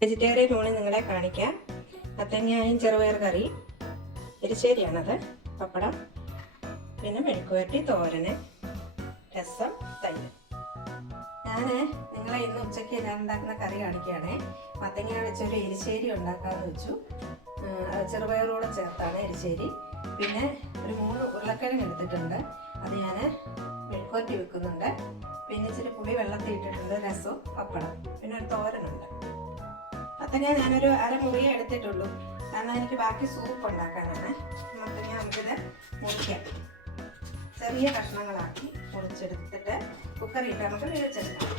Vegetarian ഊണ് നിങ്ങളെ കാണിക്കാം. അത്തങ്ങായും ചെറുപയർ കറി. എരിശ്ശേരിയാണത് പപ്പടം. പിന്നെ മെഴുക്കുവരട്ടി തോരന് രസം തൈര്. ഞാൻ നിങ്ങളെ ഇന്ന് ഉച്ചയ്ക്ക് ഞാൻ ഉണ്ടാക്കുന്ന കറി കാണിക്കുകയാണേ. മത്തങ്ങ വെച്ചൊരു എരിശ്ശേരി ഉണ്ടാക്കാമെന്ന് വെച്ചു. ചെറുപയറോടെ ചേർത്താണ് എരിശ്ശേരി. പിന്നെ ഒരു മൂന്ന് ഉരുളക്കിഴങ്ങ് എടുത്തിട്ടുണ്ട്. അത് ഞാൻ മെഴുക്കുവരട്ടി വെക്കുന്നുണ്ട്. പിന്നെ ഇച്ചിരി പുളി വെള്ളത്തിൽ ഇട്ടിട്ടുണ്ട് രസവും പപ്പടം. പിന്നെ ഒരു തോരനുണ്ട്. മത്തങ്ങ ഞാനൊരു അരമുറിയെ എടുത്തിട്ടുള്ളൂ. കാരണം എനിക്ക് ബാക്കി സൂപ്പ് ഉണ്ടാക്കാനാണ്. മത്തങ്ങ നമുക്കിത് മുറിക്കാം. ചെറിയ കഷ്ണങ്ങളാക്കി മുറിച്ചെടുത്തിട്ട് കുക്കറിയിട്ട് നമുക്ക് വേവിച്ചെടുക്കാം.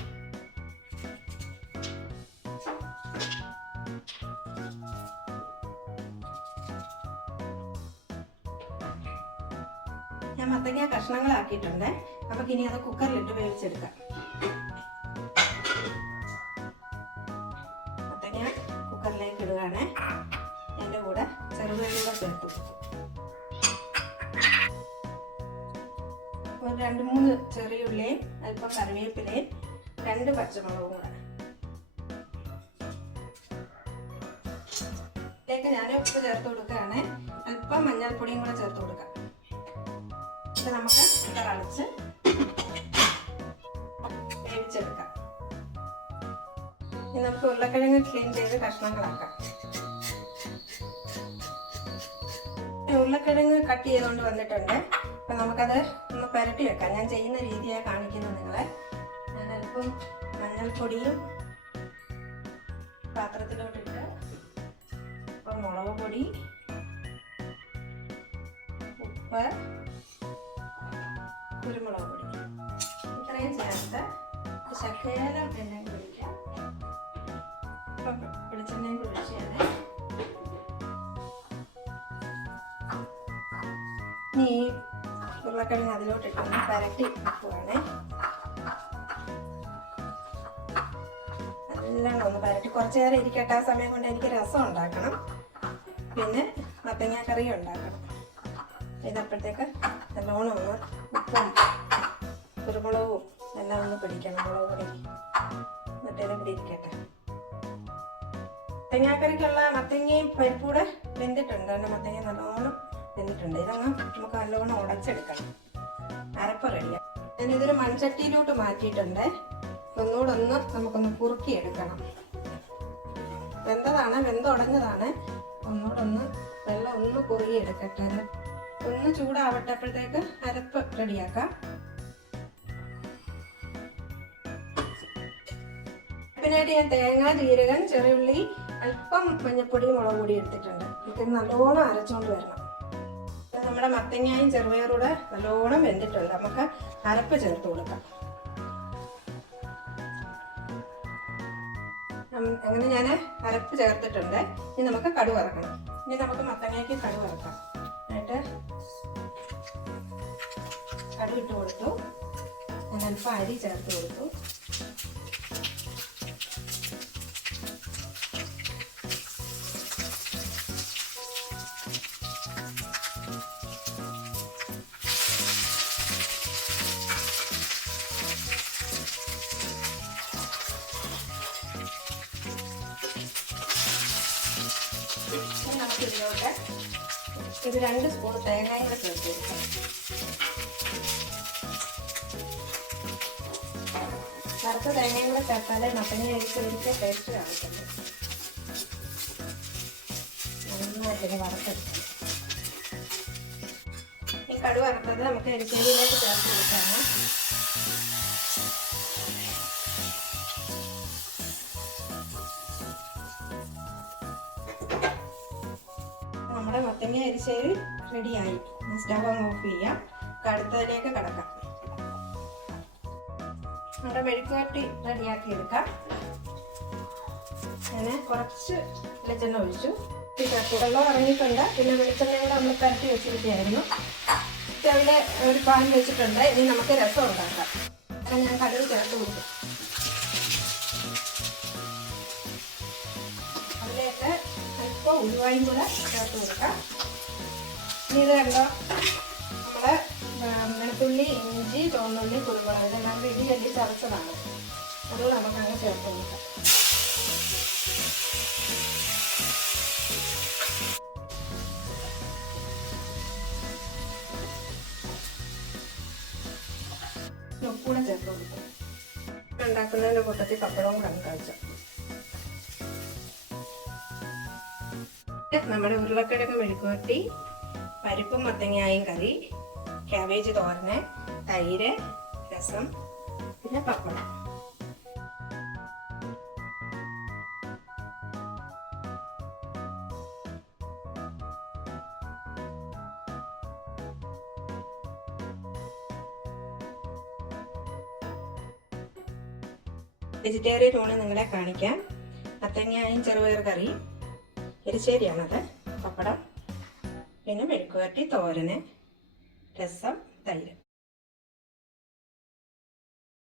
ഞാൻ മത്തങ്ങ കഷ്ണങ്ങളാക്കിയിട്ടുണ്ട്. നമുക്കിനി അത് കുക്കറിലിട്ട് വേവിച്ചെടുക്കാം. ഒരു രണ്ട് മൂന്ന് ചെറിയ ഉള്ളിയും അല്പം കറിവേപ്പിലയും രണ്ട് പച്ചമുളകും കൂടെ. ഇതിലേക്ക് ഞാൻ ഉപ്പ് ചേർത്ത് കൊടുക്കുകയാണ്. അല്പം മഞ്ഞൾപ്പൊടിയും കൂടെ ചേർത്ത് കൊടുക്കാം. ഇത് നമുക്ക് തിളച്ച് വേവിച്ചെടുക്കാം. ഇനി നമുക്ക് ഉരുളക്കിഴങ്ങ് ക്ലീൻ ചെയ്ത് കഷ്ണങ്ങളാക്കാം. ഉരുളക്കിഴങ്ങ് കട്ട് ചെയ്തുകൊണ്ട് വന്നിട്ടുണ്ട്. അപ്പം നമുക്കത് ഒന്ന് പുരട്ടി വെക്കാം. ഞാൻ ചെയ്യുന്ന രീതിയാണ് കാണിക്കുന്നു നിങ്ങളെ. ഞാൻ അല്പം മഞ്ഞൾപ്പൊടിയും പാത്രത്തിലോട്ടിട്ട് അപ്പൊ മുളക് പൊടി ഉപ്പ് കുരുമുളക് പൊടി. ഇത്രയും ചേർത്ത് ശകലം എണ്ണയും കുഴിക്കാം ഇപ്പം വെളിച്ചെണ്ണയും കുഴിച്ചാണ് ഇനി ഈ ഉരുളക്കിഴങ്ങ് അതിലോട്ടിട്ടൊന്ന് പരട്ടി വെക്കുവാണേ നല്ലോണം ഒന്ന് പരട്ടി. കുറച്ച് നേരം ഇരിക്കട്ടെ. ആ സമയം കൊണ്ട് എനിക്ക് രസം ഉണ്ടാക്കണം. പിന്നെ മത്തങ്ങ കറി ഉണ്ടാക്കണം. ഇതപ്പോഴത്തേക്ക് നല്ലോണം ഒന്ന് ഉപ്പും കുരുമുളകും എല്ലാം ഒന്ന് പിടിക്കണം. മുളക് പൊടി. ഇത് ഇവിടെ ഇരിക്കട്ടെ. മത്തങ്ങാക്കറിക്കുള്ള മത്തങ്ങയും പരിപ്പൂടെ വെന്തിട്ടുണ്ട്. എന്റെ മത്തങ്ങ നല്ലോണം വെന്തിട്ടുണ്ട് ഇതങ്ങ് നമുക്ക് നല്ലോണം ഉടച്ചെടുക്കണം. അരപ്പ് റെഡിയാണ് ഞാനിതൊരു മൺചട്ടിയിലോട്ട് മാറ്റിയിട്ടുണ്ട്. ഒന്നുകൂടെ ഒന്ന് നമുക്കൊന്ന് കുറുക്കിയെടുക്കണം. വെന്തതാണ് വെന്തുടഞ്ഞതാണ്. ഒന്നുകൂടെ ഒന്ന് വെള്ളം ഒന്ന് കുറുകിയെടുക്കട്ടെ. ഒന്ന് ചൂടാവട്ടപ്പോഴത്തേക്ക് അരപ്പ് റെഡിയാക്കാം അരപ്പിനായിട്ട് ഞാൻ തേങ്ങ ജീരകം ചെറിയുള്ളി അല്പം മഞ്ഞപ്പൊടി മുളക് പൊടി എടുത്തിട്ടുണ്ട്. നമുക്ക് നല്ലോണം അരച്ചോണ്ട് വരണം. നമ്മുടെ മത്തങ്ങയും ചെറുപയറൂടെ നല്ലോണം വെന്തിട്ടുണ്ട്. നമുക്ക് അരപ്പ് ചേർത്ത് കൊടുക്കാം. അങ്ങനെ ഞാൻ അരപ്പ് ചേർത്തിട്ടുണ്ട്. ഇനി നമുക്ക് കടുവ് ഇറക്കണം ഇനി നമുക്ക് മത്തങ്ങയ്ക്ക് കടുവ് ഇറക്കാം എന്നിട്ട് കടു ഇട്ട് കൊടുത്തു. ഞാൻ അല്പം അരി ചേർത്ത് കൊടുത്തു. ഒരു രണ്ട് സ്പൂൺ തേങ്ങയും കൂടെ ചേർത്ത് കൊടുക്കാം വറുത്ത തേങ്ങയും കൂടെ ചേർത്താലേ മത്തങ്ങ ഒരിക്കൽ ടേസ്റ്റ് കാണിക്കുന്നു നന്നായിട്ട് ഇത് വറുത്തെടുക്കണം ഈ കടുവറുത്തത് നമുക്ക് അരിച്ചേരിയിലേക്ക് ചേർത്ത് കൊടുക്കാണ് മത്തങ്ങ അരിശ്ശേരി റെഡിയായി സ്റ്റവ് അങ്ങ് ഓഫ് ചെയ്യാം. അടുത്തതിലേക്ക് കിടക്കാം. നമ്മുടെ മെഴുക്കുവരട്ടി റെഡിയാക്കി എടുക്കാം. അങ്ങനെ കുറച്ച് വെളിച്ചെണ്ണ ഒഴിച്ചു. വെള്ളം ഇറങ്ങിയിട്ടുണ്ട്. പിന്നെ വെളിച്ചെണ്ണ കൂടെ നമ്മൾ പരട്ടി വെച്ചിരിക്കുകയായിരുന്നു. സ്റ്റവിൽ ഒരു പാൻ വെച്ചിട്ടുണ്ട്. ഇനി നമുക്ക് രസം ഉണ്ടാക്കാം. അപ്പം ഞാൻ കടുക് ചേർത്ത് കൊടുക്കും അതിലേക്ക് അല്പം ഉരുവായും കൂടെ ചേർത്ത് കൊടുക്കാം. ഇനി ഇത് കണ്ടോ? നമ്മളെ വെളുത്തുള്ളി ഇഞ്ചി തോന്നുള്ളി കുരുമുളക് ഇതെല്ലാം ഇടി അല്ലി ചതച്ചതാണ്. അത് നമുക്ക് അങ്ങ് ചേർത്ത് കൊടുക്കാം. ഉപ്പൂടെ ചേർത്ത് കൊടുക്കും. ഉണ്ടാക്കുന്നതിന്റെ കൂട്ടത്തിൽ പപ്പടവും കണക്കാച്ചു നമ്മുടെ ഉരുളക്കിഴങ്ങ് മെഴുക്കുവരട്ടി പരിപ്പും മത്തങ്ങായും കറി ക്യാബേജ് തോരന് തൈര് രസം പിന്നെ പപ്പടം. വെജിറ്റേറിയൻ ഊണ് നിങ്ങളെ കാണിക്കാം. മത്തങ്ങായും ചെറുപയർ കറി എരിശ്ശേരിയാണത്. പപ്പടം. പിന്നെ മെഴുക്കുവരട്ടി തോരന് രസം തൈര്.